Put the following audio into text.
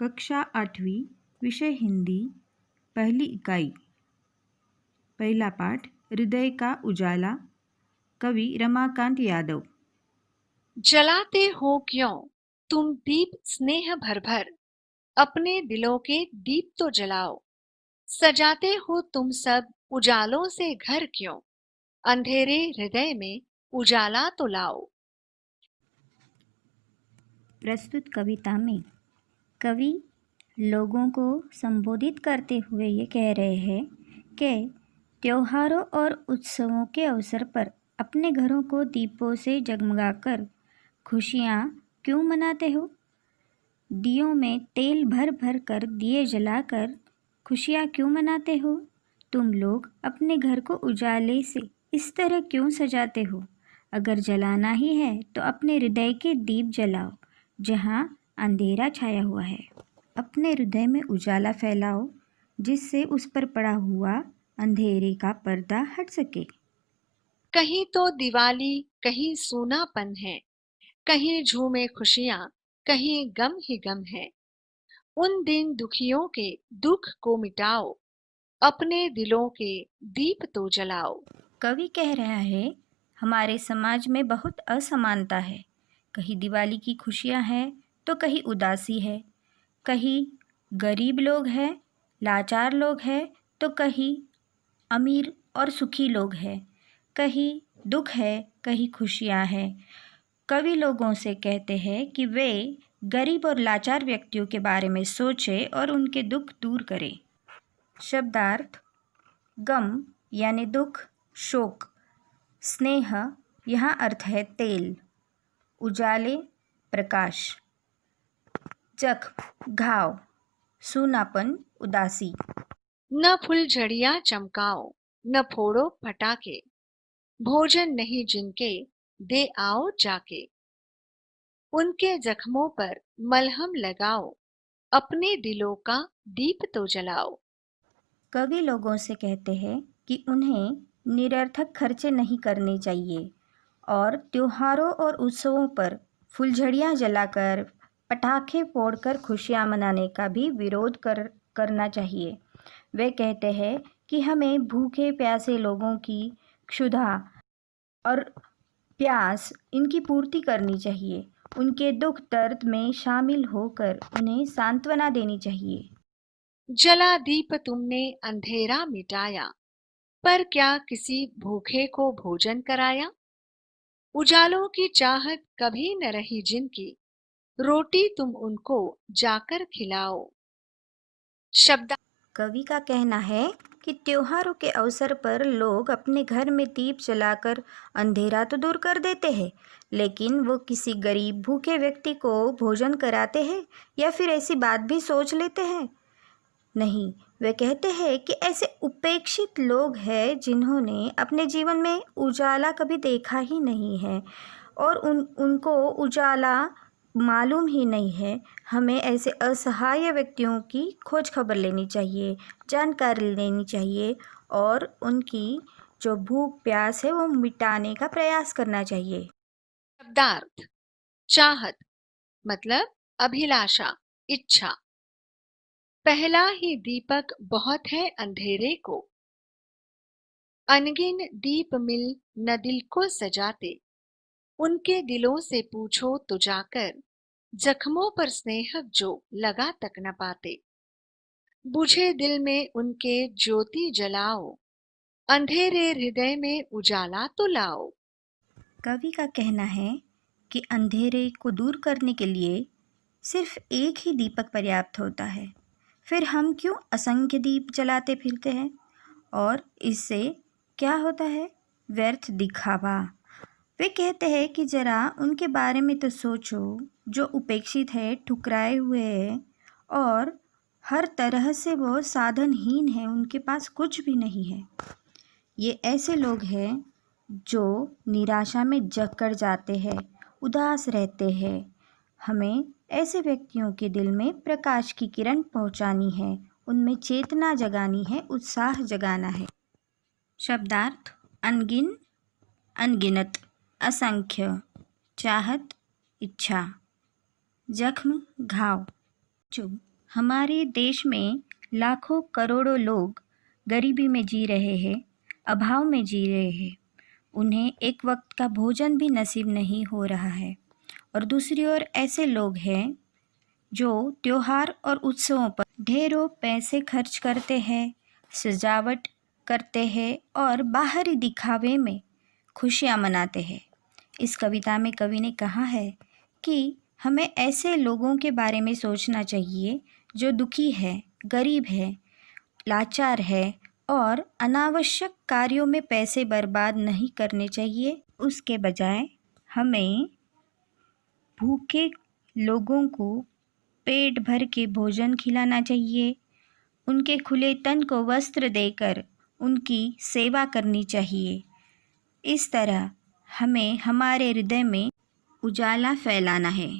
कक्षा 8वीं, विषय हिंदी, पहली इकाई। पहला पाठ, हृदय का उजाला। कवि रमाकांत यादव। जलाते हो क्यों तुम दीप स्नेह भर भर, अपने दिलों के दीप तो जलाओ। सजाते हो तुम सब उजालों से घर क्यों, अंधेरे हृदय में उजाला तो लाओ। प्रस्तुत कविता में कवि लोगों को संबोधित करते हुए ये कह रहे हैं कि त्योहारों और उत्सवों के अवसर पर अपने घरों को दीपों से जगमगाकर खुशियाँ क्यों मनाते हो। दियों में तेल भर भर कर दिए जलाकर खुशियाँ क्यों मनाते हो। तुम लोग अपने घर को उजाले से इस तरह क्यों सजाते हो। अगर जलाना ही है तो अपने हृदय के दीप जलाओ जहाँ अंधेरा छाया हुआ है। अपने हृदय में उजाला फैलाओ जिससे उस पर पड़ा हुआ अंधेरे का पर्दा हट सके। कहीं तो दिवाली कहीं सूनापन है, कहीं झूमे खुशियां कहीं गम ही गम है। उन दिन दुखियों के दुख को मिटाओ, अपने दिलों के दीप तो जलाओ। कवि कह रहा है हमारे समाज में बहुत असमानता है। कहीं दिवाली की खुशियाँ हैं तो कहीं उदासी है, कहीं गरीब लोग हैं, लाचार लोग हैं तो कहीं अमीर और सुखी लोग हैं, कहीं दुख है कहीं खुशियाँ हैं। कवि लोगों से कहते हैं कि वे गरीब और लाचार व्यक्तियों के बारे में सोचें और उनके दुख दूर करें। शब्दार्थ, गम यानी दुख, शोक, स्नेह यहाँ अर्थ है तेल, उजाले प्रकाश, जख्म घाव, सूनापन उदासी। न फुलझड़ियां चमकाओ न फोड़ो पटाखे, भोजन नहीं जिनके दे आओ जाके। उनके जख्मों पर मलहम लगाओ, अपने दिलों का दीप तो जलाओ। कवि लोगों से कहते हैं कि उन्हें निरर्थक खर्चे नहीं करने चाहिए और त्योहारों और उत्सवों पर फुलझड़ियाँ जलाकर पटाखे फोड़कर खुशियाँ मनाने का भी विरोध करना चाहिए। वे कहते हैं कि हमें भूखे प्यासे लोगों की क्षुधा और प्यास इनकी पूर्ति करनी चाहिए। उनके दुख दर्द में शामिल होकर उन्हें सांत्वना देनी चाहिए। जला दीप तुमने अंधेरा मिटाया, पर क्या किसी भूखे को भोजन कराया। उजालों की चाहत कभी न रही जिनकी, रोटी तुम उनको जाकर खिलाओ। शब्द कवि का कहना है कि त्योहारों के अवसर पर लोग अपने घर में दीप जलाकर अंधेरा तो दूर कर देते हैं, लेकिन वो किसी गरीब भूखे व्यक्ति को भोजन कराते हैं या फिर ऐसी बात भी सोच लेते हैं। नहीं, वे कहते हैं कि ऐसे उपेक्षित लोग हैं जिन्होंने अपने जीवन में उजाला कभी देखा ही नहीं है और उनको उजाला मालूम ही नहीं है। हमें ऐसे असहाय व्यक्तियों की खोज खबर लेनी चाहिए, जानकारी लेनी चाहिए और उनकी जो भूख प्यास है वो मिटाने का प्रयास करना चाहिए। शब्दार्थ, चाहत मतलब अभिलाषा, इच्छा। पहला ही दीपक बहुत है अंधेरे को, अनगिन दीप मिल न दिल को सजाते। उनके दिलों से पूछो तो जाकर, जख्मों पर स्नेह जो लगा तक न पाते। बुझे दिल में उनके ज्योति जलाओ, अंधेरे हृदय में उजाला तो लाओ। कवि का कहना है कि अंधेरे को दूर करने के लिए सिर्फ एक ही दीपक पर्याप्त होता है, फिर हम क्यों असंख्य दीप जलाते फिरते हैं। और इससे क्या होता है, व्यर्थ दिखावा। वे कहते हैं कि जरा उनके बारे में तो सोचो जो उपेक्षित है, ठुकराए हुए हैं और हर तरह से वो साधनहीन है, उनके पास कुछ भी नहीं है। ये ऐसे लोग हैं जो निराशा में जकड़ कर जाते हैं, उदास रहते हैं। हमें ऐसे व्यक्तियों के दिल में प्रकाश की किरण पहुंचानी है, उनमें चेतना जगानी है, उत्साह जगाना है। शब्दार्थ, अनगिन अनगिनत, असंख्य, चाहत इच्छा, जख्म घाव, जो हमारे देश में लाखों करोड़ों लोग गरीबी में जी रहे हैं, अभाव में जी रहे हैं। उन्हें एक वक्त का भोजन भी नसीब नहीं हो रहा है। और दूसरी ओर ऐसे लोग हैं जो त्योहार और उत्सवों पर ढेरों पैसे खर्च करते हैं, सजावट करते हैं और बाहरी दिखावे में खुशियाँ मनाते हैं। इस कविता में कवि ने कहा है कि हमें ऐसे लोगों के बारे में सोचना चाहिए जो दुखी है, गरीब है, लाचार है और अनावश्यक कार्यों में पैसे बर्बाद नहीं करने चाहिए। उसके बजाय हमें भूखे लोगों को पेट भर के भोजन खिलाना चाहिए, उनके खुले तन को वस्त्र देकर उनकी सेवा करनी चाहिए। इस तरह हमें हमारे हृदय में उजाला फैलाना है।